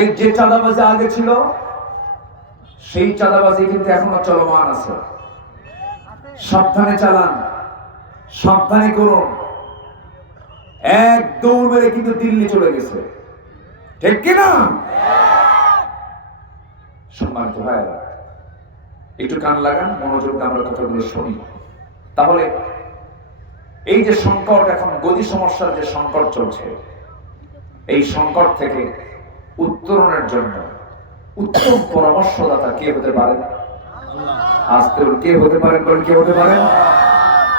এই যে চাঁদাবাজি আগে ছিল, সেই চাঁদাবাজি কিন্তু এখনও চলমান আছে। সাবধানে চালান, সাবধানে করুন। এক দৌড় মেরে কিন্তু দিল্লি চলে গেছে। ঠিক কিনা সম্মানিত ভাইরা একটু কান লাগান, মনোযোগ আমরা কথাগুলো শুনি। তাহলে এই যে সংকট এখন, গদি সমস্যার যে সংকট চলছে, এই সংকট থেকে উত্তরণের জন্য উত্তম পরামর্শদাতা কে হতে পারেন? আজকে কে হতে পারেন বলেন কে হতে পারেন?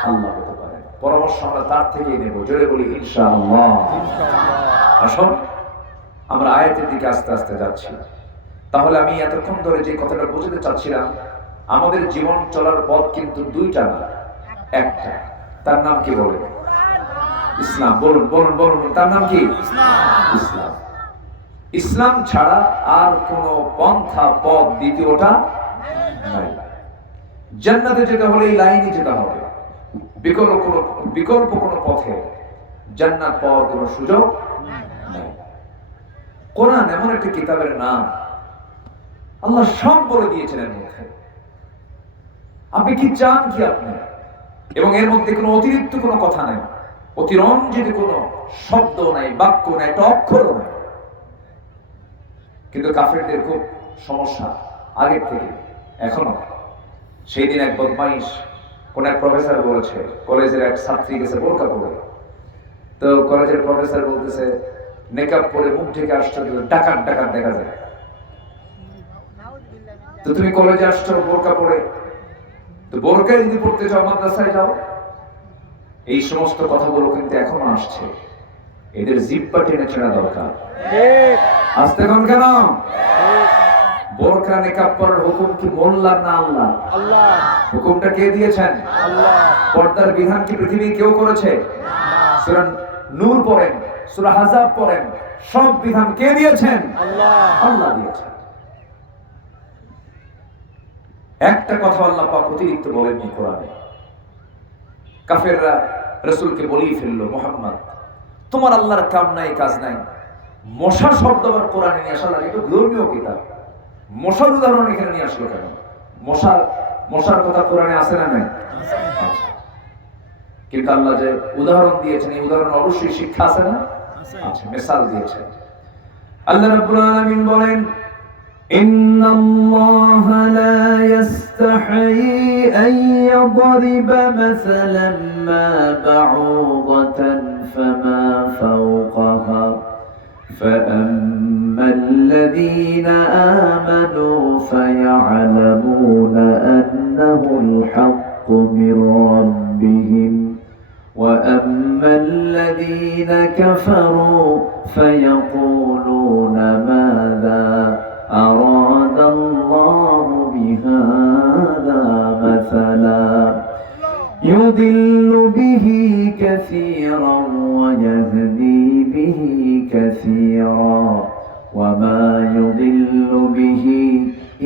আল্লাহ হতে পারেন। পরামর্শ আমরা তার থেকেই নেব জোরে বলি ইনশাআল্লাহ। আসুন আমরা আয়াতের দিকে আস্তে আস্তে যাচ্ছি। তাহলে আমি এতক্ষণ ধরে যে কথাটা বুঝতে চাচ্ছিলাম আমাদের জীবন চলার পথ কিন্তু দুইটা না একটা। তার নাম কি বলে ইসলাম। বলুন বলুন বলুন তার নাম কি? ইসলাম। ইসলাম ছাড়া আর কোন পন্থা, পথ, দ্বিতীয়টা জান্নাতে যেতে হলে এই লাইনে যেতে হবে। বিকল্প কোনো বিকল্প কোনো পথে জান্নাত পাওয়ার কোনো সুযোগ কোরআন এমন একটা কিতাবের নাম। আল্লাহ সব বলে দিয়েছেন এর মধ্যে। আপনি কি চান কি আপনি? এবং এর মধ্যে কোনো অতিরিক্ত কোনো কথা নাই। অতিরঞ্জিত কোনো শব্দ নাই, বাক্য নাই, একটা অক্ষর নাই। কিন্তু কাফেরদের খুব সমস্যা আগের থেকে এখনও সেই দিন এক বদমাইশ কোন এক প্রফেসর বলেছে, কলেজের এক ছাত্রী গেছে বোরকা পরে। তো কলেজের প্রফেসর বলতেছে, মেকআপ পরে মুখ ঢেকে আসছে ডাকাত ডাকাত দেখা যায়। তো তুমি কলেজে আসছো বোরকা পরে। তো বোরকায় যদি পড়তে যাও, মাদ্রাসায় যাও। এই সমস্ত কথাগুলো কিন্তু এখনও আসছে। এদের জিব্বা টেনে ছেড়া দরকার। আসতে কোন? কেন পরার হুকুম কি মোল্লার না আল্লাহ আল্লাহ হুকুমটা কে দিয়েছেন? আল্লাহ পর্দার বিধান কি পৃথিবী কেউ করেছে? নূর পড়েন হাজাব পড়েন, সব বিধান কে দিয়েছেন? আল্লাহ আল্লাহ দিয়েছেন। একটা কথা আল্লাহ পাক অতিরিক্ত বলেননি কোরআনে। কাফেররা বলেই ফেলল, মোহাম্মদ, তোমার আল্লাহর কাম নাই, কাজ নাই। মশা শব্দ আবার কোরআনে নিয়ে আসা লাগে এটা ধর্মীয় কিতাব মশার উদাহরণ এখানে নিয়ে আসলো কেন মশার মশার কথা কোরআনে আসে না নাই কিন্তু আল্লাহ যে উদাহরণ দিয়েছেন এই উদাহরণ অবশ্যই শিক্ষা আছে না আচ্ছা মিসাল দিয়েছেন আল্লাহ রাব্বুল আলামিন বলেন إن الله لا يستحي أن يضرب مثلا ما بعوضة فما فوقها فأما الذين آمنوا فيعلمون أنه الحق من ربهم وأما الذين كفروا فيقولون ماذا أراد الله بهذا مثلا يضل به كثيرا ويهدي به كثيرا وما يضل به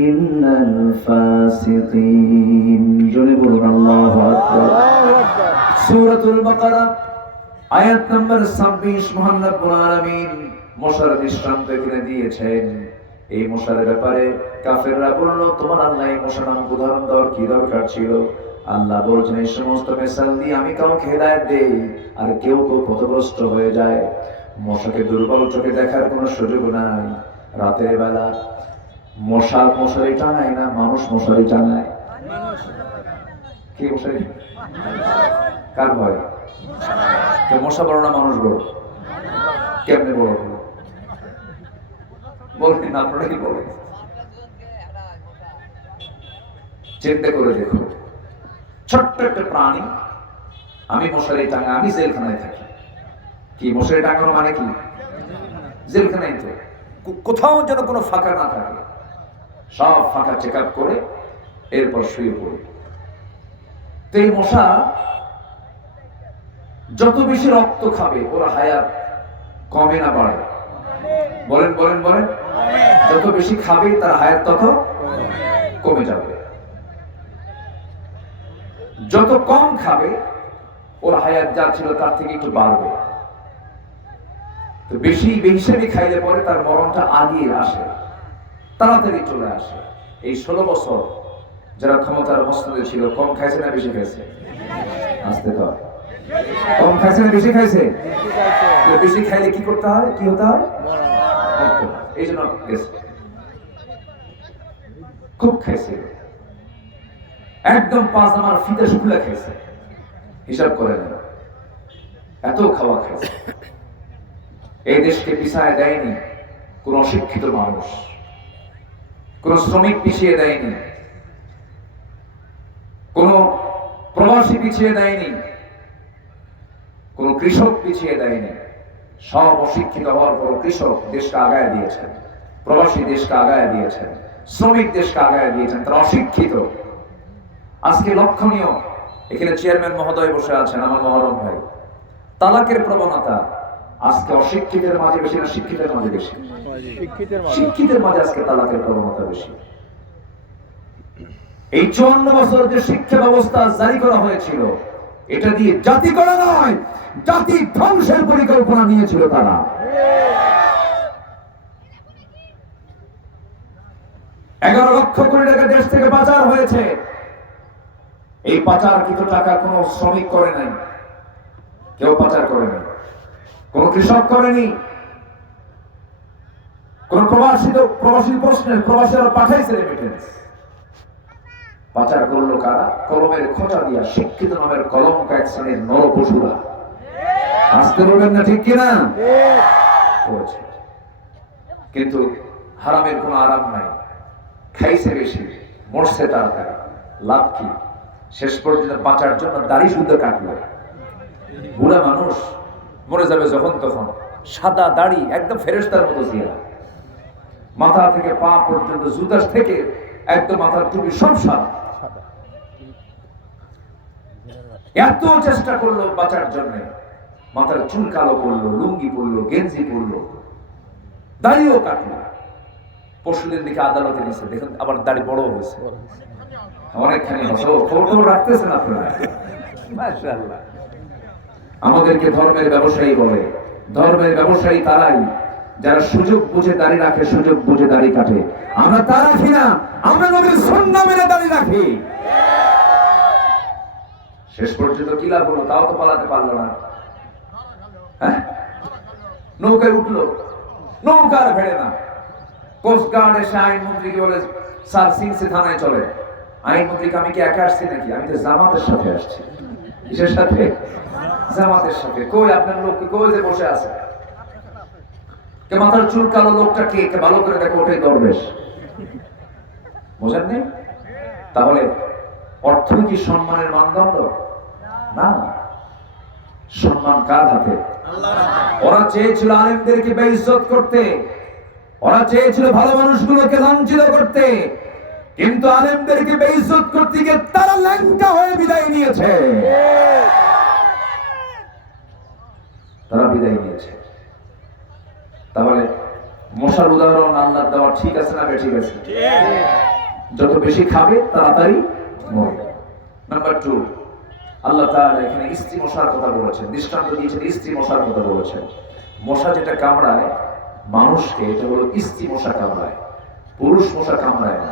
إلا الفاسقين جنب الله أكبر সূরাতুল বাকারা আয়াত নম্বর 26 মহান রব্বুল আলামিন মশার দৃষ্টান্ত এখানে দিয়েছেন এই মশার ব্যাপারে কাফেররা বলল তোমার আল্লাহ এই মশা নামক উদাহরণ দেওয়ার কি দরকার ছিল আল্লাহ বলছেন এই সমস্ত মেসাল দিয়ে আমি কাউকে হেদায়েত দেই আর কেউ কেউ পথভ্রষ্ট হয়ে যায় মশাকে দুর্বল চোখে দেখার কোনো সুযোগ নাই। রাতের বেলা মশা মশারি টানায় না, মানুষ মশারি টানায়? কি মশারি? কার ভয়? কে মশা বড় না মানুষ বড়? কেমনে বড় বলবেন না আপনারা কি বলেন? চিন্তা করে দেখো ছোট্ট একটা প্রাণী, আমি মশারি টাঙা আমি জেলখানায় থাকি। কি, মশারি টাঙানো মানে কি? জেলখানায় তো। কোথাও যেন কোনো ফাঁকা না থাকে। সব ফাঁকা চেক আপ করে এরপর শুয়ে পড়ি। তো এই মশা যত বেশি রক্ত খাবে, ওরা হায়াত কমে না বাড়ে। বলেন বলেন বলেন। যত বেশি খাবে, তার হায়াত তত কমে যাবে। যত কম খাবে, ওর হায়াত যা ছিল তার থেকে একটু বাড়বে। তো বেশি বেহিসেবি খাইলে পরে তার মরণটা আগিয়ে আসে, তাড়াতাড়ি চলে আসে। এই ষোলো বছর যারা ক্ষমতার মস্তদে ছিল, কম খাইছে না বেশি খাইছে? আসতে তো। কম খাইছে না বেশি খাইছে? বেশি খাইলে কি করতে হয়? কি হতে হয়? এই জন্য খুব খাইছে। একদম পাঁচ আমার ফিতে শুকলা খাইছে। হিসাব করে না এত খাওয়া খাইছে। এই দেশকে পিছায় দেয়নি কোন অশিক্ষিত মানুষ, কোন শ্রমিক পিছিয়ে দেয়নি, কোন প্রবাসী পিছিয়ে দেয়নি, কোন কৃষক পিছিয়ে দেয়নি। সব অশিক্ষিত হওয়ার পর কৃষক দেশকে আগায় দিয়েছেন, প্রবাসী দেশকে আগায় দিয়েছেন, শ্রমিক দেশকে আগায় দিয়েছেন, তারা অশিক্ষিত। আজকে লক্ষণীয়, এখানে চেয়ারম্যান মহোদয় বসে আছেন আমার মহরম ভাই। তালাকের প্রবণতা আজকে অশিক্ষিতের মাঝে বেশি না শিক্ষিতের মাঝে বেশি? শিক্ষিতের মাঝে। আজকে তালাকের প্রবণতা বেশি। এই চুয়ান্ন বছর যে শিক্ষা ব্যবস্থা জারি করা হয়েছিল এটা দিয়ে জাতি করা নয় জাতি ধ্বংসের পরিকল্পনা নিয়েছিল তারা। এগারো লক্ষ কোটি টাকা দেশ থেকে পাচার হয়েছে। এই পাচারকৃত টাকা কোনো শ্রমিক করে নাই। কেউ পাচার করে নাই। কোন কৃষক করেনি। কোন প্রবাসী তো প্রবাসী প্রশ্নের প্রবাসীরা পাঠাইছে রেমিটেন্স পাচার করল কারা? কলমের খোঁচা দিয়া শিক্ষিত নামের কলম এক শ্রেণির নর পশুরা আসতে বলবেন না ঠিক কিনা? কিন্তু হারামের কোনো আরাম নাই। খাইছে বেশি, মরছে তাড়াতাড়ি লাভ কি? শেষ পর্যন্ত বাঁচার জন্য দাড়ি শুদ্ধ কাটলো। বুড়া মানুষ মরে যাবে যখন তখন। সাদা দাড়ি, একদম ফেরেস্তার মতো জিয়া মাথা থেকে পা পর্যন্ত জুতাস থেকে একদম মাথার টুপি সব সাদা। এত চেষ্টা করল বাঁচার জন্য। মাথার চুল কালো করল লুঙ্গি পরলো গেঞ্জি পরলো দাড়িও কাটলো পরশুদিন দিকে আদালতে নিছে দেখুন আবার দাড়ি বড় হয়েছে। অনেকখানি হসো খবর খবর রাখতেছেন আপনারা? মাশাআল্লাহ। আমাদেরকে ধর্মের ব্যবসায়ী বলে। ধর্মের ব্যবসায়ী তারাই। যারা সুযোগ বুঝে দাঁড়িয়ে রাখে, সুযোগ বুঝে দাঁড়িয়ে কাটে। আমরা তা রাখি না আমরা নবীর সন্না মেনে দাড়ি রাখি। শেষ পর্যন্ত কি লাভ হলো? তাও তো পালাতে পারল না। হ্যাঁ? নৌকায় উঠল। নৌকার ভেড়ে না। কোস্ট গার্ড এসে আইনমন্ত্রীকে বলে, স্যার সিংসি থানায় চলে আইনমন্ত্রীকে আমি কি একা আসছি নাকি? আমি তো জামাতের সাথে আসছি। কিসের সাথে জামাতের সাথে। কই আপনার লোক কই যে বসে আছে? কে মাথার চুল কালো লোকটা কে? কে ভালো করে দেখো, ওটাই দরবেশ। তাহলে অর্থ কি সম্মানের মানদণ্ড? না। সম্মান কার হাতে? ওরা চেয়েছিল আলেমদেরকে বেইজ্জত করতে। ওরা চেয়েছিল ভালো মানুষগুলোকে লাঞ্ছিত করতে। কিন্তু আলেমদেরকে বেইজ্জত করতে গিয়ে তারা ল্যাংটা হয়ে বিদায় নিয়েছে। তারা বিদায় নিয়েছে। তাহলে মশার উদাহরণ আল্লাহ দেওয়া ঠিক আছে না ঠিক আছে? যত বেশি খাবে, তাড়াতাড়ি নাম্বার টু আল্লাহ তাআলা এখানে স্ত্রী মশার কথা বলেছেন। দৃষ্টান্ত দিয়েছেন, স্ত্রী মশার কথা বলেছেন। মশা যেটা কামড়ায়, মানুষকে এটা হলো স্ত্রী মশা কামড়ায়, পুরুষ মশা কামড়ায় না।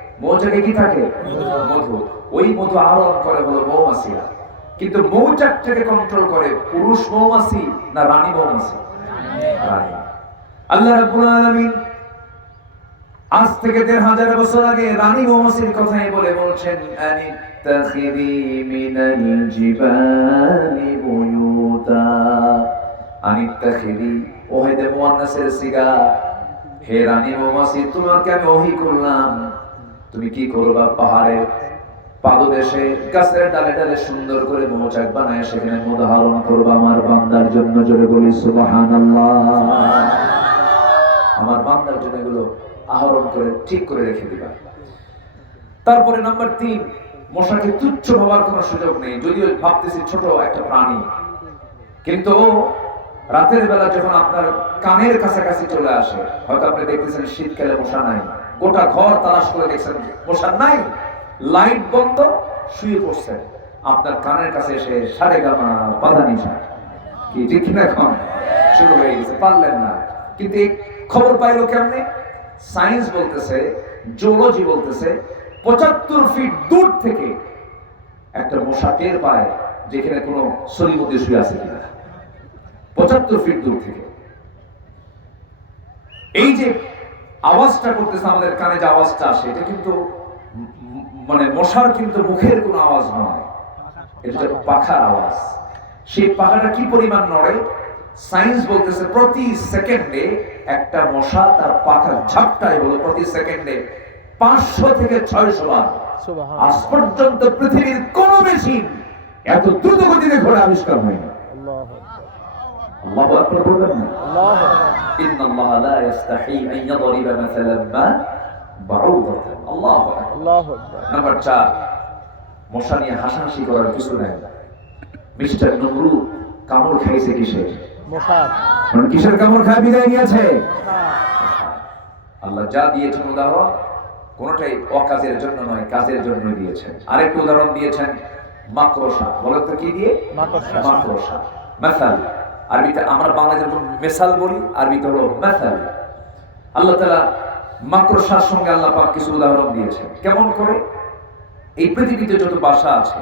মৌচাকে কি থাকে? মধু। ওই মধু আহরণ করে হলো মৌমাছিরা। কিন্তু মৌচাকটাকে কন্ট্রোল করে পুরুষ মৌমাছি না রানী মৌমাছি? আল্লাহ রাব্বুল আলামিন আজ থেকে দেড় হাজার বছর আগে রানী মৌমাছির কথাই বলে বলছেন আনিত্তাখিদি মিনাল জিবালি বুয়ুতা আনিত্তাখিদি ওহেদে মুয়ান্নাসের সিগা হে রানী মৌমাছি তোমাকে আমি ওহি করলাম? তুমি কি করবা পাহাড়ের পাদদেশে, গাছের ডালে ডালে সুন্দর করে মৌচাক বানায় সেখানে মধারণ করবা আমার বান্দার জন্য জোরে বলি, সুবহানাল্লাহ। আমার বান্দার জন্য এগুলো আহরণ করে, ঠিক করে রেখে দিবা। তারপরে নাম্বার তিন, মশাকে তুচ্ছ ভাবার কোনো সুযোগ নেই, যদিও ভাবতেছি ছোট একটা প্রাণী। কিন্তু রাতের বেলা যখন আপনার কানের কাছাকাছি চলে আসে, হয়তো আপনি দেখতেছেন শীতকালে মশা নাই। গোটা ঘর তালাশ করে দেখছেন। মশা নাই, লাইট বন্ধ, শুয়ে পড়ছেন। আপনার কানের কাছে এসে সারে গামা বাধা নিশা কি ঠিক না এখন? শুরু হয়ে গেছে, পারলেন না। কিন্তু খবর পাইলো কেমনে? সায়েন্স বলতেছে জুলজি বলতেছে, পঁচাত্তর ফিট দূর থেকে একটা মশা টের পায় যেখানে কোনো সলিমতি শুয়ে আছে কিনা। পঁচাত্তর ফিট দূর থেকে। এই যে আওয়াজটা করতেছে আমাদের কানে যে আওয়াজটা আসে এটা কিন্তু মানে মশার কিন্তু মুখের কোনো আওয়াজ নয়। এটা পাখার আওয়াজ। সেই পাখাটা কি পরিমাণ নড়ে? সায়েন্স বলতেছে প্রতি সেকেন্ডে একটা মশা তার পাখার ঝাপটায় হলো প্রতি সেকেন্ডে পাঁচশো থেকে ছয়শো বার। আজ পর্যন্ত পৃথিবীর কোন মেশিন এত দ্রুত গতিতে ঘোড়া আবিষ্কার হয়নি। আল্লাহ হাসাহাসি করার কিছু মিস্টার কামড় খাইছে কিসের? মানে কিসের খায় বিদায় আল্লাহ যা দিয়েছেন উদাহরণ কোনটাই অকাজের জন্য নয় কাজের জন্য দিয়েছেন। আরেকটা উদাহরণ দিয়েছেন মাকড়সা। বলতো কি দিয়ে? মাকরসা মাকরসা আরবিতে আমরা বাংলা যেরকম মেসাল বলি আরবিতে হলো মেসাল। আল্লাহ তাআলা মাকড়সার সঙ্গে আল্লাহ পাক কিছু উদাহরণ দিয়েছেন। কেমন করে? এই পৃথিবীতে যত ভাষা আছে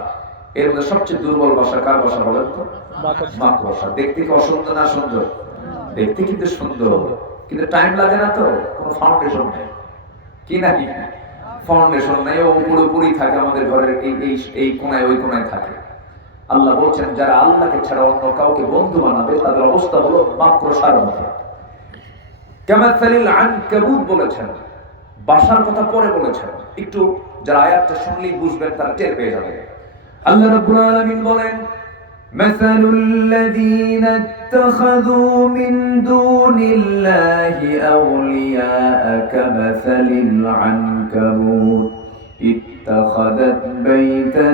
এর মধ্যে সবচেয়ে দুর্বল ভাষা কার ভাষা বলেন তো? মাকড়সা। দেখতে কি অসুন্দর না সুন্দর? দেখতে কিন্তু সুন্দর। কিন্তু টাইম লাগে না তো কোনো ফাউন্ডেশন নেই। কি নাকি ফাউন্ডেশন নেই ও পুরোপুরি থাকে আমাদের ঘরের এই এই এই কোনায় ওই কোনায় থাকে। আল্লাহ বলছেন যারা আল্লাহকে ছাড়া অন্য কাউকে বন্ধু বানাবে তাদের অবস্থা হলো মাকড়সার মতো কামাথালিল আনকাবুত বলেছেন বাসার কথা পরে বলেছেন একটু যারা আয়াতটা শুনলেই বুঝবেন তারা টের পেয়ে যাবে আল্লাহ রাব্বুল আলামিন বলেন مثل الذين اتخذوا من دون الله أولياء كمثل العنكبوت اتخذت بيتا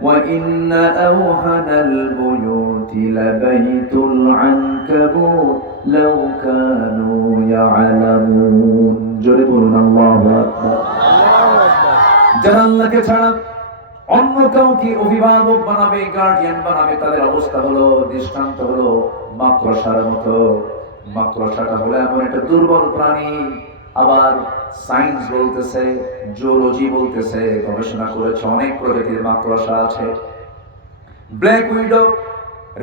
وإن أوهن البيوت لبيت العنكبوت لو كانوا يعلمون جربنا الله أكبر আল্লাহু আকবার যারা আল্লাহকে ছাড়া অন্য কাউকে অভিভাবক বানাবে গার্ডিয়ান বানাবে তাদের অবস্থা হলো দৃষ্টান্ত হলো মাকড়সার মতো মাকড়সাটা হলো এমন একটা দুর্বল প্রাণী আবার সায়েন্স বলতেছে জুলজি বলতেছে, গবেষণা করেছে, অনেক প্রজাতির মাকড়সা আছে। ব্ল্যাক উইডো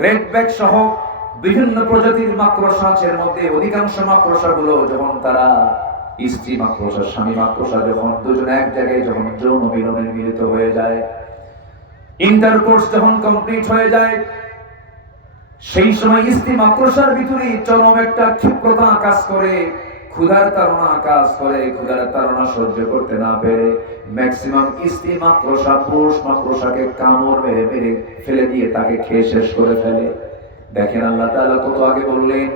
রেড ব্যাক সহ বিভিন্ন প্রজাতির মাকড়সা আছে, এর মধ্যে অধিকাংশ মাকড়সা গুলো যখন তারা স্ত্রী মাকড়সা, স্বামী মাকড়সা, যখন দুজন এক জায়গায় যখন যৌন মিলনে মিলিত হয়ে যায় ইন্টারকোর্স যখন কমপ্লিট হয়ে যায়, সেই সময় স্ত্রী মাকড়সার ভিতরে চরম একটা ক্ষিপ্রতা কাজ করে। ক্ষুধার তারা কাজ করে, ক্ষুধার তারা সহ্য করতে না পেরে ম্যাক্সিমাম স্ত্রী মাকড়সা পুরুষ মাকড়সাকে কামড় মেরে মেরে ফেলে দিয়ে তাকে খেয়ে শেষ করে ফেলে। দেখেন আল্লাহ তাআলা কত আগে বললেন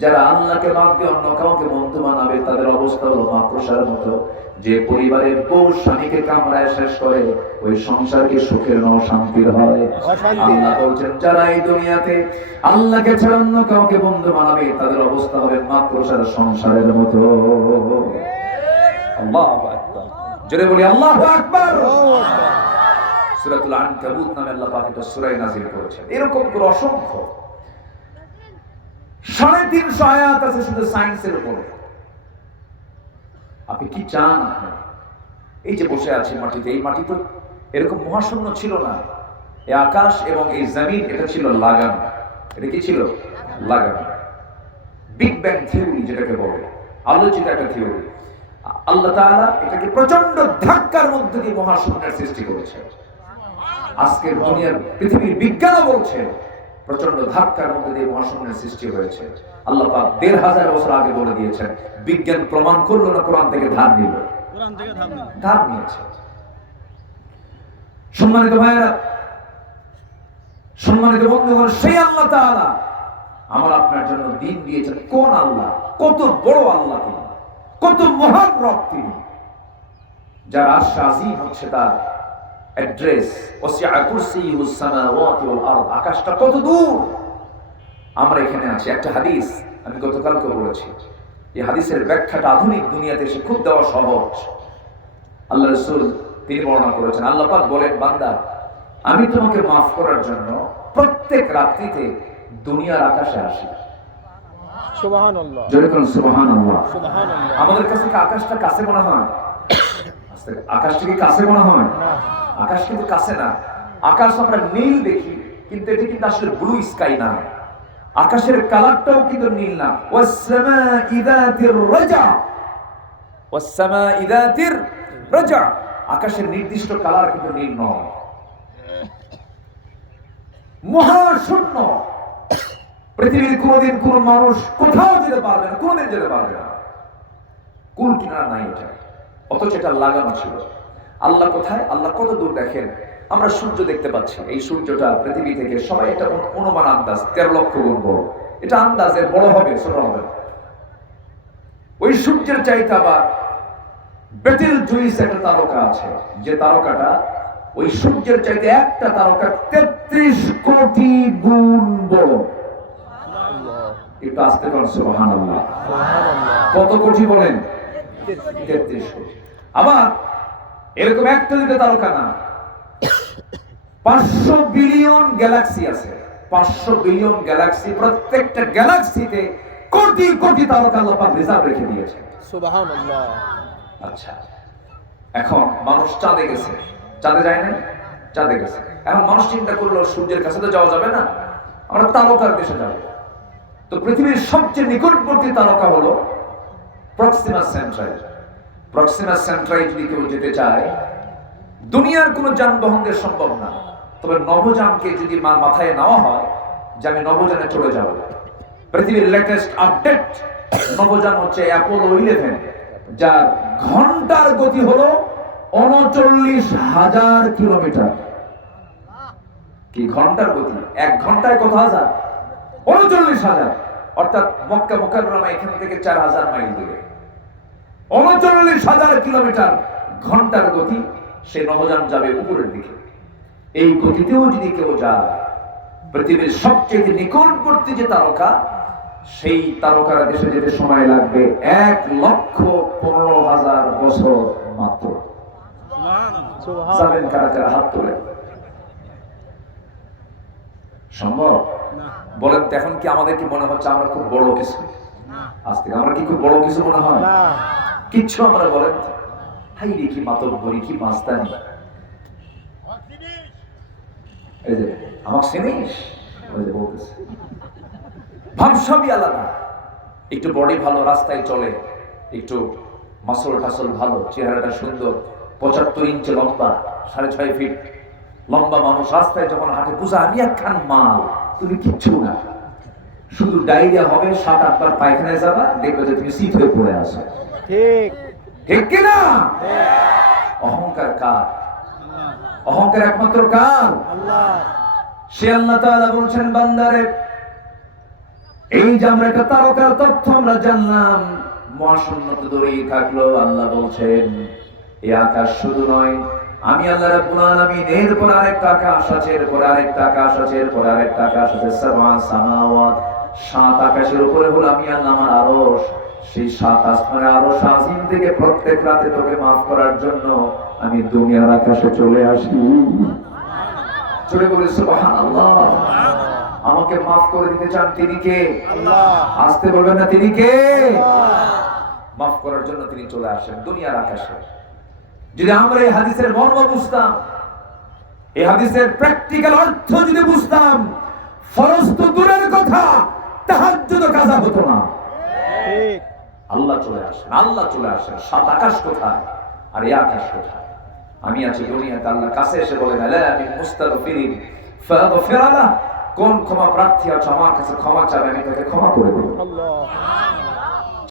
যারা আল্লাহকে বাদ দিয়ে অন্য কাউকে বন্ধু বানাবে তাদের অবস্থা হলো মাকড়সার মতো। যে পরিবারের বউ স্বামীকে কামড়ায় শেষ করে ওই সংসার কি সুখের ন শান্তির হয়। আল্লাহ বলছেন যারা এই দুনিয়াতে আল্লাহকে ছাড়া অন্য কাউকে বন্ধু বানাবে তাদের অবস্থা হবে মাকড়সার সংসারের মতো। আল্লাহু জোরে বলি আল্লাহু আকবার! সূরাতুল আনকাবুত নামে আল্লাহ পাক সূরা নাযিল করেছেন। এরকম করে অসংখ্য সাড়ে তিনশো আয়াত আছে, শুধু সায়েন্সের উপরে। আপনি কি চান এই যে বসে আছি মাটিতে, এই মাটি তো এরকম মহাশূন্য ছিল না। এই আকাশ এবং এই জমিন, এটা ছিল লাগানো এটা কি ছিল? লাগানো বিগ ব্যাং থিওরি যেটাকে বলে, আলোচিত একটা থিওরি আল্লাহ তাআলা এটাকে প্রচণ্ড ধাক্কার মধ্যে দিয়ে মহাশূন্যের সৃষ্টি করেছে আজকের দুনিয়ার পৃথিবীর বিজ্ঞানও বলছে প্রচণ্ড ধাক্কার মধ্যে দিয়ে মহাশূন্যের সৃষ্টি হয়েছে। আল্লাহ পাক দেড় হাজার বছর আগে বলে দিয়েছেন বিজ্ঞান প্রমাণ করল না কোরআন থেকে ধার নিল। ধার নিয়েছে। সম্মানিত ভাইয়েরা সম্মানিত বন্ধুগণ সেই আল্লাহ তাআলা আমার আপনার জন্য দিন দিয়েছেন কোন আল্লাহ? কত বড় আল্লাহ তিনি কত মহান রব তিনি। যার আজিম হচ্ছে তার অ্যাড্রেস আকাশটা কত দূর? আমরা এখানে আছি। একটা হাদিস আমি গতকালকে বলেছি। এই হাদিসের ব্যাখ্যাটা আধুনিক দুনিয়াতে এসে খুব দেওয়া সহজ। আল্লাহ রসুল তিনি বর্ণনা করেছেন আল্লাহ পাক বলেন বান্দা আমি তোমাকে মাফ করার জন্য প্রত্যেক রাত্রিতে দুনিয়ার আকাশে আসি। আমাদের কাছে আকাশটা কাছে মনে হয়? আকাশটা কি কাছে মনে হয়? আকাশ কিন্তু কাছে না। আকাশ আমরা নীল দেখি, কিন্তু এটি কিন্তু আসলে ব্লু স্কাই না। আকাশের কালারটাও কিন্তু নীল না। ওয়াসসামাই যাতির রাজা ওয়াসসামাই যাতির রাজা আকাশের নির্দিষ্ট কালার কিন্তু নীল নয়। মহাশূন্য। পৃথিবীর কোনোদিন কোন মানুষ কোথাও যেতে পারবে না, কোনোদিন যেতে পারবে না। কুল কিনারা নাই এটা। অথচ এটা লাগানো ছিল। আল্লাহ কোথায়? আল্লাহ কত দূর দেখেন? আমরা সূর্য দেখতে পাচ্ছি। এই সূর্যটা পৃথিবী থেকে সবাই এটা অনুমান আন্দাজ তেরো লক্ষ গুণ বড়। এটা আন্দাজের বড় হবে ছোট হবে। ওই সূর্যের চাইতে আবার বেটেল জুইস একটা তারকা আছে। যে তারকাটা ওই সূর্যের চাইতে একটা তারকা তেত্রিশ কোটি গুণ বড়। একটু আসতে পারেন কত কোটি বলেন? তেত্রিশ কোটি। আবার এরকম একটা দুটো তারকা না। পাঁচশো বিলিয়ন গ্যালাক্সি আছে। পাঁচশো বিলিয়ন গ্যালাক্সি প্রত্যেকটা গ্যালাক্সিতে কোটি কোটি তারকা আল্লাহ রিজার্ভ রেখে দিয়েছে। আচ্ছা এখন মানুষ চাঁদে গেছে। চাঁদে যায় না চাঁদে গেছে। এখন মানুষ চিন্তা করল সূর্যের কাছে তো যাওয়া যাবে না। আমরা তারকার দেশে যাব। তো পৃথিবীর সবচেয়ে নিকটবর্তী তারকা হলো প্রক্সিমা সেন্ট্রাইল প্রক্সিমা সেন্ট্রাইল যদি কেউ যেতে চায়, দুনিয়ার কোনো যানবাহন সম্ভব না। তবে নবযানকে যদি মা- মাথায় নেওয়া হয়, যে আমি নবযানে চলে যাব। পৃথিবীর লেটেস্ট আপডেট নবযান হচ্ছে অ্যাপোলো ইলেভেন যার ঘণ্টার গতি হলো উনচল্লিশ হাজার কিলোমিটার। কি ঘণ্টার গতি? এক ঘন্টায় কত হাজার? উনচল্লিশ হাজার। অর্থাৎ মক্কা মোকাররমা এখান থেকে চার হাজার মাইল দূরে। উনচল্লিশ হাজার কিলোমিটার ঘণ্টার গতি সে নবযান যাবে উপরের দিকে। এই গতিতেও যদি কেউ যায় পৃথিবীর সবচেয়ে নিকটবর্তী যে তারকা সেই তারকার দেশে যেতে সময় লাগবে এক লক্ষ পনেরো হাজার বছর মাত্র। যাবেন কারা কারা হাত তুলে? সম্ভব? বলেন তো এখন কি আমাদের কি মনে হচ্ছে আমরা খুব বড় কিছু? আজ থেকে আমরা কি খুব বড় কিছু মনে হয়? না। কিচ্ছু আমরা বলেন হাই রে কি মাতব করি কি মাস্তানি। আমাকে চিনিস? বলতেছে। ভাব সবই আলাদা। একটু বডি ভালো, রাস্তায় চলে। একটু মাসল টাসল ভালো, চেহারাটা সুন্দর। পঁচাত্তর ইঞ্চি লম্বা, সাড়ে ছয় ফিট লম্বা মানুষ, রাস্তায় যখন হাঁটে, বুঝা, আমি একখান মাল। তুমি কিচ্ছু না। শুধু ডায়রিয়া হবে, সাত আটবার পায়খানায় যাবা, দেখবে যে তুমি শীত হয়ে পড়ে আসো ঠিক। ঠিক কিনা? অহংকার কার? অহংকার একমাত্র কার? সে আল্লাহ তাআলা বলছেন, বান্দারে, এই যে আমরা একটা তারকার তথ্য আমরা জানলাম মহাশূন্য তো দূরেই থাকল, আল্লাহ বলছেন এই আকাশ শুধু নয়, আমি আল্লাহ রাব্বুল আলামিন, এরপর আরেকটা আকাশ আছে, এরপর আরেকটা আকাশ আছে, এরপর আরেকটা আকাশ আছে, সামা, সামাওয়াত, সাত আকাশের উপরে হলো আমি আল্লাহ আমার আরশ। সেই সাত আসমানের আরশ আজিম থেকে প্রত্যেক রাতে তোকে মাফ করার জন্য আমি দুনিয়ার আকাশে চলে আসি। চলে বলে সুবহানাল্লাহ। আমাকে মাফ করে দিতে চান তিনি কে? আসতে বলবেন না তিনি কে? মাফ করার জন্য তিনি চলে আসেন দুনিয়ার আকাশে। যদি আমরা এই হাদিসের মর্ম বুঝতাম এই হাদিসের প্র্যাকটিক্যাল অর্থ যদি বুঝতাম ফরজ তো দূরের কথা তাহাজ্জুদ কাজা হতো না। ঠিক। আল্লাহ চলে আসেন, আল্লাহ চলে আসেন। সাত আকাশ কোথায়? আর এই আকাশ কোথায়? আমি আছি দুনিয়াতে আল্লাহ কাছে এসে আলা আমি মুস্তাগফিরিন, ফাগফির আলা কোন ক্ষমা প্রার্থী আছে? আমার কাছে ক্ষমা চাবে, আমি তাকে ক্ষমা করে দেব।